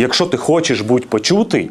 якщо ти хочеш бути почутий,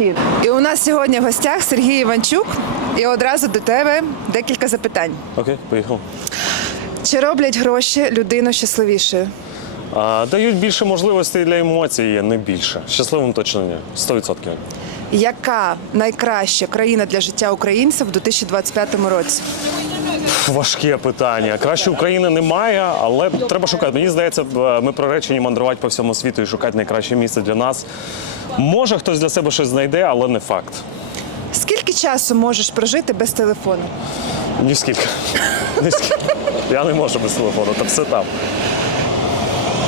ефір. І у нас сьогодні в гостях Сергій Іванчук. І одразу до тебе декілька запитань. Окей, поїхав. Чи роблять гроші людину щасливішою? А, Дають більше можливостей для емоцій, не більше. Щасливим точно ні. 100%. Яка найкраща країна для життя українців в 2025 році? Важке питання. Краще України немає, але треба шукати. Мені здається, е, ми проречені мандрувати по всьому світу і шукати найкраще місце для нас. Може, хтось для себе щось знайде, але не факт. Скільки часу можеш прожити без телефону? Ні скільки. Я не можу без телефону, та все там.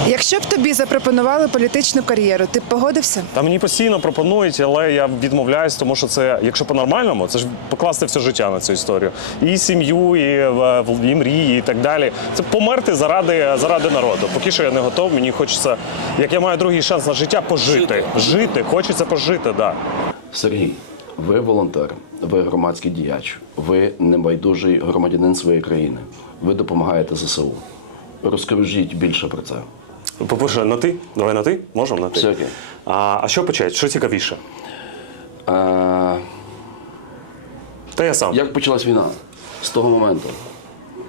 Якщо б тобі запропонували політичну кар'єру, ти б погодився? Та мені постійно пропонують, але я відмовляюсь, тому що це, якщо по-нормальному, це ж покласти все життя на цю історію. І сім'ю, і, е, і мрії, і так далі. Це померти заради заради народу. Поки що я не готов. Мені хочеться, як я маю другий шанс на життя, пожити. Жити, хочеться пожити, так. Да. Сергій, ви волонтер, ви громадський діяч, ви небайдужий громадянин своєї країни. Ви допомагаєте ЗСУ. Розкажіть більше про це. По-перше, на ти. Давай на ти, можемо на ти. Все окей. А, а що почать? Що цікавіше? Е, Та я сам. Як почалась війна з того моменту?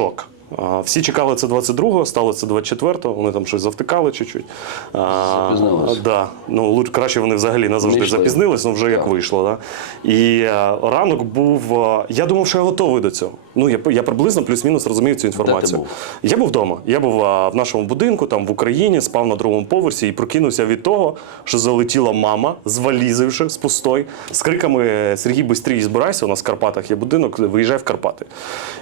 шок. Всі чекали це 22-го, стало це 24-го, вони там щось завтикали чуть-чуть. Да. Ну, краще вони взагалі назавжди запізнились, ну вже так. як вийшло. Да? І е, ранок був. Е, я думав, що я готовий до цього. Ну, Я я приблизно плюс-мінус розумію цю інформацію. Де ти був? Я був вдома. Я був е, в нашому будинку, там в Україні, спав на другому поверсі і прокинувся від того, що залетіла мама, звалізивши з пустой, з криками Сергій, бистрій збирайся, у нас в Карпатах є будинок, виїжджай в Карпати.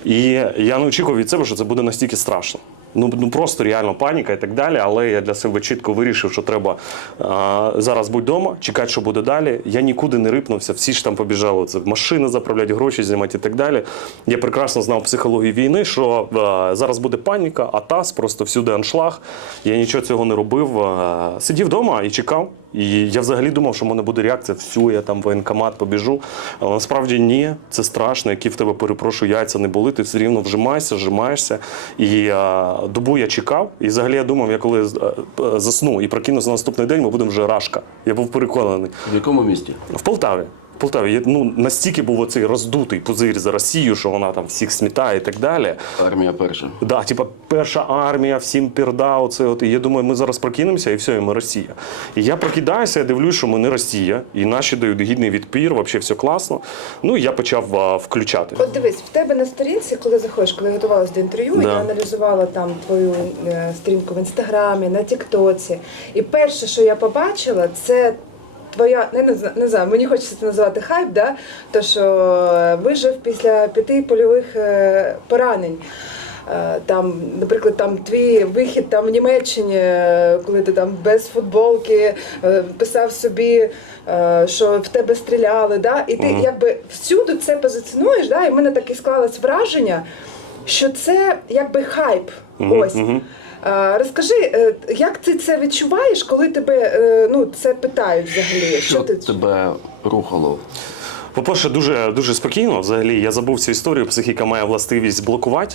І я не очікував від себе, що це буде настільки страшно. Ну ну просто реально паніка і так далі. Але я для себе чітко вирішив, що треба а, зараз бути вдома, чекати, що буде далі. Я нікуди не рипнувся, всі ж там побіжали. Це машини заправляти, гроші знімати і так далі. Я прекрасно знав психологію війни, що а, зараз буде паніка, атас, просто всюди аншлаг. Я нічого цього не робив. А, сидів вдома і чекав. І я взагалі думав, що в мене буде реакція, всю, я там воєнкомат побіжу. Але насправді ні, це страшно, які в тебе перепрошую, яйця не були, ти все рівно вжимаєшся, вжимаєшся. І а, е, добу я чекав. І взагалі я думав, я коли е, засну і прокинувся на наступний день, ми будемо вже рашка. Я був переконаний. В якому місті? В Полтаві я ну настільки був оцей роздутий пузир за Росію, що вона там всіх смітає і так далі. Армія перша. Да, типа перша армія, всім пірда. Оце от і я думаю, ми зараз прокинемося і все, і ми Росія. І я прокидаюся, я дивлюсь, що ми не Росія, і наші дають гідний відпір, взагалі все класно. Ну і я почав а, включати. От дивись, в тебе на сторінці, коли заходиш, коли готувалася до інтерв'ю, да. я аналізувала там твою е, стрімку в інстаграмі, на Тіктоці. І перше, що я побачила, це твоя не, не знаю, мені хочеться це називати хайп, да? то що е, вижив після п'яти польових е, поранень. Е, там, наприклад, там твій вихід там в Німеччині, коли ти там без футболки писав собі, що в тебе стріляли, да? і ти mm -hmm. якби всюди це позиціонуєш, да? і в мене таке склалось враження, що це якби хайп. Mm -hmm. Ось. Е, розкажи, е, як ти це відчуваєш, коли тебе е, ну це питають взагалі? Що, Що ти тебе рухало? По-перше, дуже дуже спокійно. Взагалі, я забув цю історію. Психіка має властивість блокувати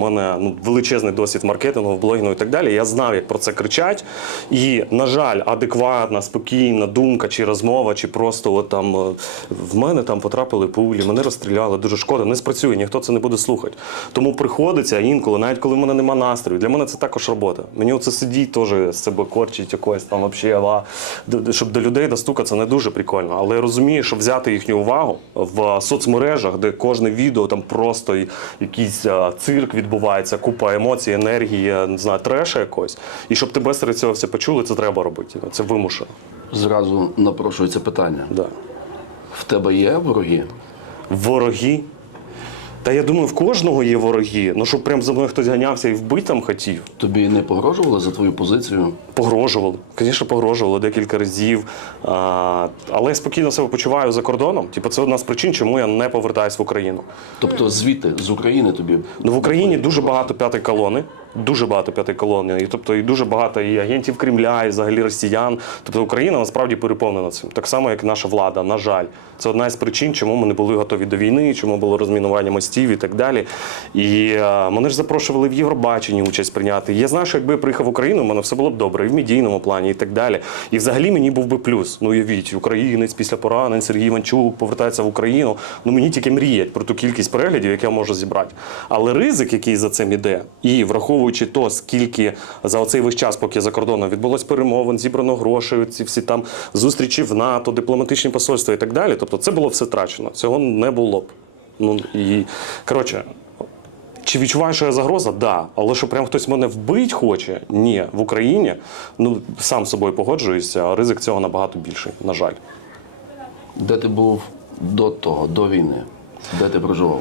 мене ну величезний досвід маркетингу, блогінгу і так далі. Я знав, як про це кричать. І, на жаль, адекватна, спокійна думка чи розмова, чи просто от там е, в мене там потрапили пулі, мене розстріляли. Дуже шкода, не спрацює, ніхто це не буде слухати. Тому приходиться інколи, навіть коли в мене нема настрою. Для мене це також робота. Мені оце сидіть теж з себе корчить якось там взагалі, щоб до людей достукатися не дуже прикольно. Але я розумію, що взяти їхню увагу в е, соцмережах, де кожне відео там просто якийсь е, цирк відбувається відбувається, купа емоцій, енергії, не знаю, треша якось. І щоб тебе серед цього все почули, це треба робити. Це вимушено. Зразу напрошується питання. Да. В тебе є вороги? Вороги? Та я думаю, в кожного є вороги. Ну щоб прям за мною хтось ганявся і вбитим хотів. Тобі не погрожували за твою позицію? Погрожували. Звісно, погрожували декілька разів. А, Але я спокійно себе почуваю за кордоном. Типу, це одна з причин, чому я не повертаюсь в Україну. Тобто звідти з України тобі? Ну в Україні дуже багато п'ятої колони дуже багато п'яти колони, і тобто і дуже багато і агентів Кремля, і взагалі росіян. Тобто Україна насправді переповнена цим. Так само, як наша влада, на жаль, це одна із причин, чому ми не були готові до війни, чому було розмінування мостів і так далі. І а, е, мене ж запрошували в Євробаченні участь прийняти. Я знаю, що якби я приїхав в Україну, в мене все було б добре, і в медійному плані, і так далі. І взагалі мені був би плюс. Ну уявіть, українець після поранень Сергій Іванчук повертається в Україну. Ну мені тільки мріять про ту кількість переглядів, яку я можу зібрати. Але ризик, який за цим іде, і враховуючи враховуючи то, скільки за оцей весь час, поки за кордоном відбулось перемовин, зібрано грошей, ці всі там зустрічі в НАТО, дипломатичні посольства і так далі. Тобто, це було все втрачено, Цього не було б. Ну і коротше. Чи відчуваю, що я загроза? Да. Але що прям хтось мене вбить хоче? Ні, в Україні. Ну сам з собою погоджуюся, а ризик цього набагато більший, на жаль. Де ти був до того, до війни? Де ти проживав?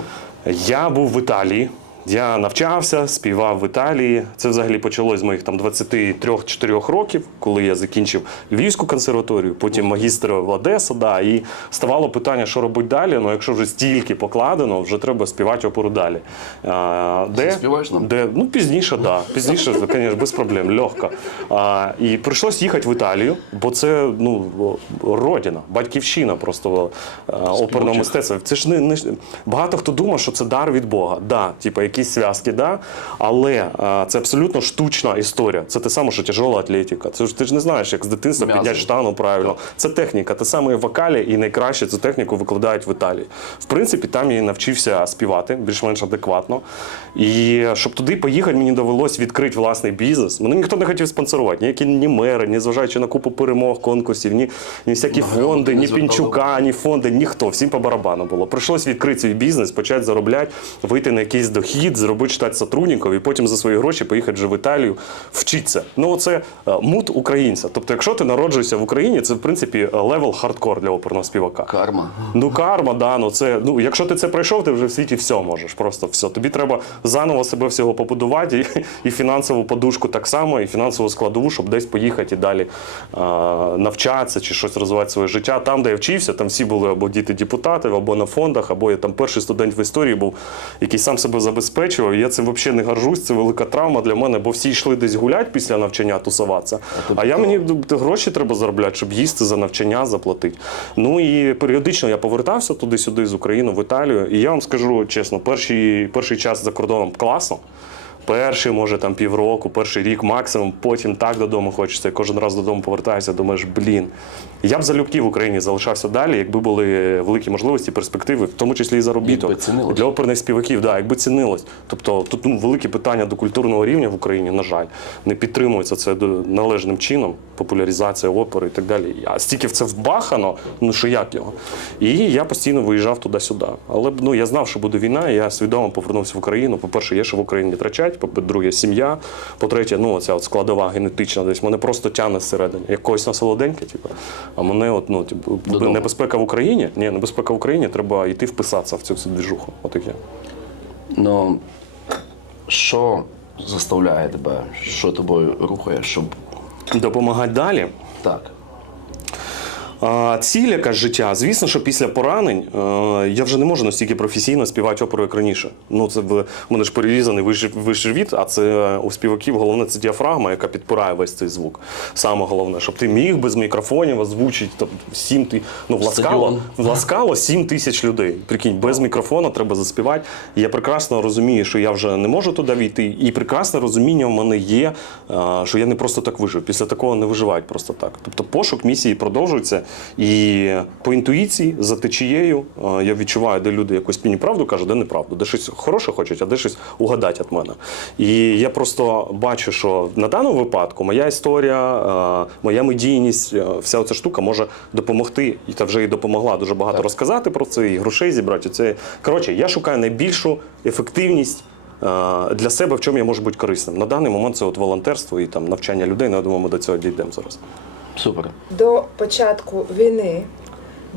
Я був в Італії. Я навчався, співав в Італії. Це взагалі почалось з моїх там 23-4 років, коли я закінчив Львівську консерваторію, потім магістра в Одесу, да, і ставало питання, що робити далі. Ну, якщо вже стільки покладено, вже треба співати опору далі. А, де, співаєш нам? Де, ну, пізніше, так. Да. Пізніше, звісно, без проблем, легко. А, І прийшлось їхати в Італію, бо це ну, родина, батьківщина просто а, оперного мистецтва. Це ж не, не багато хто думав, що це дар від Бога. Да, типу, якісь зв'язки, да? але а, е, це абсолютно штучна історія. Це те саме, що тяжела атлетика. Це ж ти ж не знаєш, як з дитинства підняти штану правильно. Це техніка, те саме вокалі, і найкраще цю техніку викладають в Італії. В принципі, там я навчився співати більш-менш адекватно. І щоб туди поїхати, мені довелось відкрити власний бізнес. Мене ніхто не хотів спонсорувати, ніякі ні мери, ні зважаючи на купу перемог, конкурсів, ні ні всякі Нагадую, фонди, ні пінчука, ні фонди, ніхто. Всім по барабану було. Прийшлось відкрити свій бізнес, почати заробляти, вийти на якийсь дохід перехід, зробити штат сотрудників і потім за свої гроші поїхати в Італію вчитися. Ну це е, мут українця. Тобто, якщо ти народжуєшся в Україні, це в принципі левел хардкор для оперного співака. Карма. Ну карма, да, ну це ну якщо ти це пройшов, ти вже в світі все можеш. Просто все. Тобі треба заново себе всього побудувати і, і фінансову подушку так само, і фінансову складову, щоб десь поїхати і далі а, навчатися чи щось розвивати своє життя. Там, де я вчився, там всі були або діти депутатів, або на фондах, або я там перший студент в історії був, який сам себе забезпечив забезпечував. Я це взагалі не горжусь. Це велика травма для мене, бо всі йшли десь гуляти після навчання, тусуватися. А, а я мені гроші треба заробляти, щоб їсти за навчання заплатити. Ну і періодично я повертався туди-сюди з України в Італію. І я вам скажу чесно, перший перший час за кордоном класно. Перший, може там півроку, перший рік максимум, потім так додому хочеться. Кожен раз додому повертаюся, думаєш, блін. Я б залюбки в Україні залишався далі, якби були великі можливості, перспективи, в тому числі і заробіток якби для оперних співаків, да, якби цінилось. Тобто тут ну, великі питання до культурного рівня в Україні, на жаль, не підтримується це належним чином, популяризація опери і так далі. А стільки в це вбахано, ну що як його. І я постійно виїжджав туди-сюди. Але ну, я знав, що буде війна, і я свідомо повернувся в Україну. По-перше, є що в Україні втрачаю по друге, сім'я. По-третє, ну оця от складова генетична десь мене просто тяне зсередини. Якось на солоденьке, типу. а мене от, ну, типу, небезпека в Україні. Ні, небезпека в Україні, треба йти вписатися в цю всю двіжуху. Отаке. Ну що заставляє тебе, що тобою рухає, щоб допомагати далі? Так. А ціль якась життя, звісно, що після поранень е, я вже не можу настільки професійно співати оперу, як раніше. Ну це в мене ж перерізаний вищий рвіт, а це у співаків головне це діафрагма, яка підпирає весь цей звук. Саме головне, щоб ти міг без мікрофонів озвучити там тобто сім ти... ну, власкало, власкало 7 тисяч людей. Прикинь, без мікрофона треба заспівати. Я прекрасно розумію, що я вже не можу туди війти, і прекрасне розуміння в мене є, е, що я не просто так вижив. Після такого не виживають просто так. Тобто пошук місії продовжується. І по інтуїції, за течією, е, я відчуваю, де люди якось мені правду кажуть, де неправду, де щось хороше хочуть, а де щось угадать від мене. І я просто бачу, що на даному випадку моя історія, е, моя медійність, е, вся ця штука може допомогти, і та вже і допомогла дуже багато так. розказати про це, і грошей зібрати. Це коротше, я шукаю найбільшу ефективність. Для себе в чому я можу бути корисним на даний момент це от волонтерство і там навчання людей. Ну, я думаю, ми до цього дійдемо зараз. Супер. До початку війни,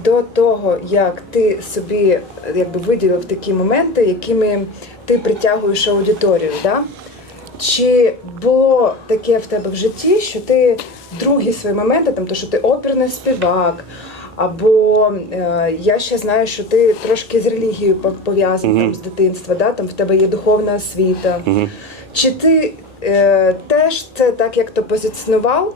до того, як ти собі якби виділив такі моменти, якими ти притягуєш аудиторію. Да? Чи було таке в тебе в житті, що ти другі свої моменти, там то, що ти оперний співак, або е, я ще знаю, що ти трошки з релігією пов'язаний mm -hmm. з дитинства, да? там в тебе є духовна освіта. Mm -hmm. Чи ти е, теж це так як то позиціонував?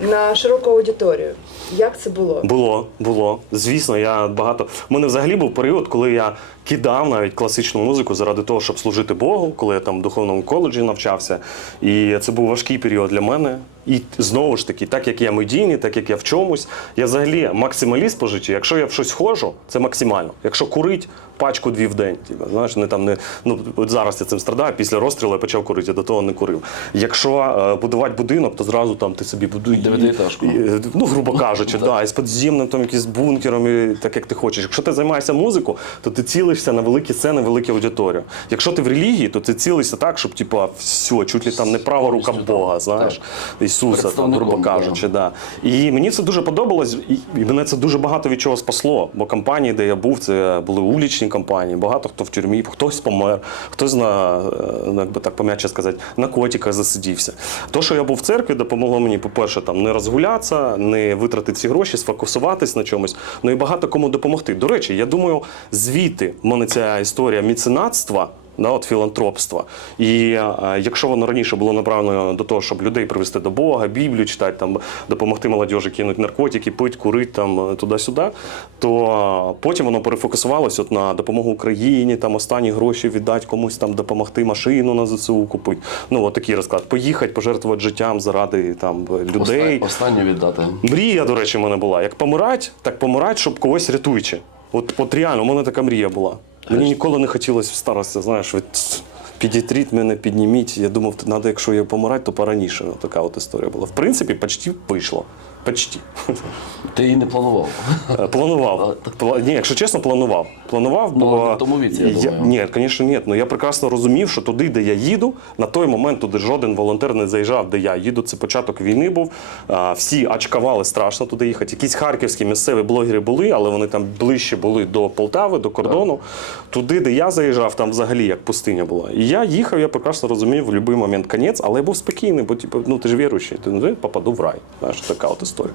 на широку аудиторію. Як це було? Було, було. Звісно, я багато. У мене взагалі був період, коли я кидав навіть класичну музику заради того, щоб служити Богу, коли я там в духовному коледжі навчався. І це був важкий період для мене. І знову ж таки, так як я медійний, так як я в чомусь, я взагалі максималіст по житті. Якщо я в щось хожу, це максимально. Якщо курить, пачку дві в день. Ті, типу, знаєш, не там не ну от зараз я цим страдаю. Після розстрілу я почав курити, я до того не курив. Якщо е, будувати будинок, то зразу там ти собі будуєш дев'ятиэтажку. Е, ну грубо кажучи, да, із підземним там якісь бункером, і так як ти хочеш. Якщо ти займаєшся музикою, то ти цілишся на великі сцени, великі аудиторії. Якщо ти в релігії, то ти цілишся так, щоб типа все, чуть ли там не права рука Бога, знаєш, Ісуса, там, грубо кажучи, да. І мені це дуже подобалось, і мене це дуже багато від чого спасло. Бо компанії, де я був, це були улічні медичні компанії, багато хто в тюрмі, хтось помер, хтось на е, ну, як би так пом'яче сказати, на котіка засидівся. То, що я був в церкві, допомогло мені, по-перше, там не розгулятися, не витратити ці гроші, сфокусуватись на чомусь, ну і багато кому допомогти. До речі, я думаю, звідти в мене ця історія міценатства да, от філантропства. І е, якщо воно раніше було направлено до того, щоб людей привести до Бога, Біблію читати, там допомогти молодіжі кинути наркотики, пить, курить там е, туди-сюди, то е, потім воно перефокусувалося от на допомогу Україні, там останні гроші віддати комусь там, допомогти машину на ЗСУ купити. Ну от такий розклад. Поїхати, пожертвувати життям заради там людей. Останню віддати. Мрія, до речі, в мене була. Як помирать, так помирати, щоб когось рятуючи. От, от реально, у мене така мрія була. Мені ніколи не хотілося в старості, знаєш, від підітріть мене, підніміть. Я думав, треба, якщо я помирати, то пораніше. Така от історія була. В принципі, почти вийшло. Почти. Ти її не планував? Е, планував. Ні, якщо чесно, планував планував, ну, бо Було в тому віці, я думаю. ні, звісно, ні. Ну я прекрасно розумів, що туди, де я їду, на той момент туди жоден волонтер не заїжджав, де я їду. Це початок війни був. А, Всі ачкавали страшно туди їхати. Якісь харківські місцеві блогери були, але вони там ближче були до Полтави, до кордону. Туди, де я заїжджав, там взагалі як пустиня була. І я їхав, я прекрасно розумів в будь-який момент конець, але я був спокійний, бо типу, ну ти ж віруючий, ти ну, попаду в рай. Знаєш, така от історія.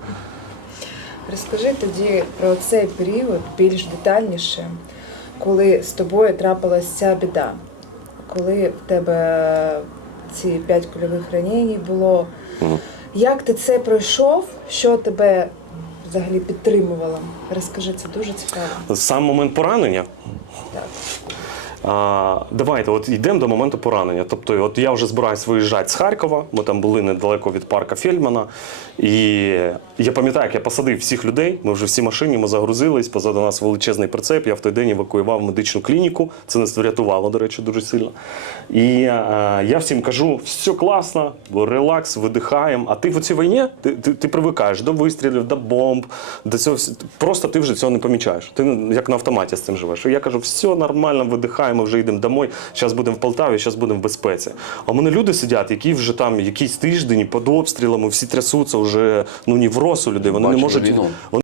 Розкажи тоді про цей період більш детальніше, коли з тобою трапилася ця біда, коли в тебе ці п'ять кульових ранень було. Як ти це пройшов? Що тебе взагалі підтримувало? Розкажи, це дуже цікаво. Сам момент поранення. Так. А, Давайте от йдемо до моменту поранення. Тобто, от я вже збираюсь виїжджати з Харкова, ми там були недалеко від парка Фельдмана. І я пам'ятаю, як я посадив всіх людей. Ми вже всі машині, ми загрузились, позаду нас величезний прицеп. Я в той день евакуював медичну клініку. Це нас врятувало, до речі, дуже сильно. І а, е, я всім кажу, все класно, релакс, видихаємо. А ти в цій війні ти, ти, ти привикаєш до вистрілів, до бомб, до цього. Просто ти вже цього не помічаєш. Ти як на автоматі з цим живеш. І я кажу, все нормально, видихаємо виїжджаємо, ми вже йдемо домой, зараз будемо в Полтаві, зараз будемо в безпеці. А в мене люди сидять, які вже там якісь тиждень під обстрілами, всі трясуться, вже ну ні вроз у людей. Вони Бачу, не можуть.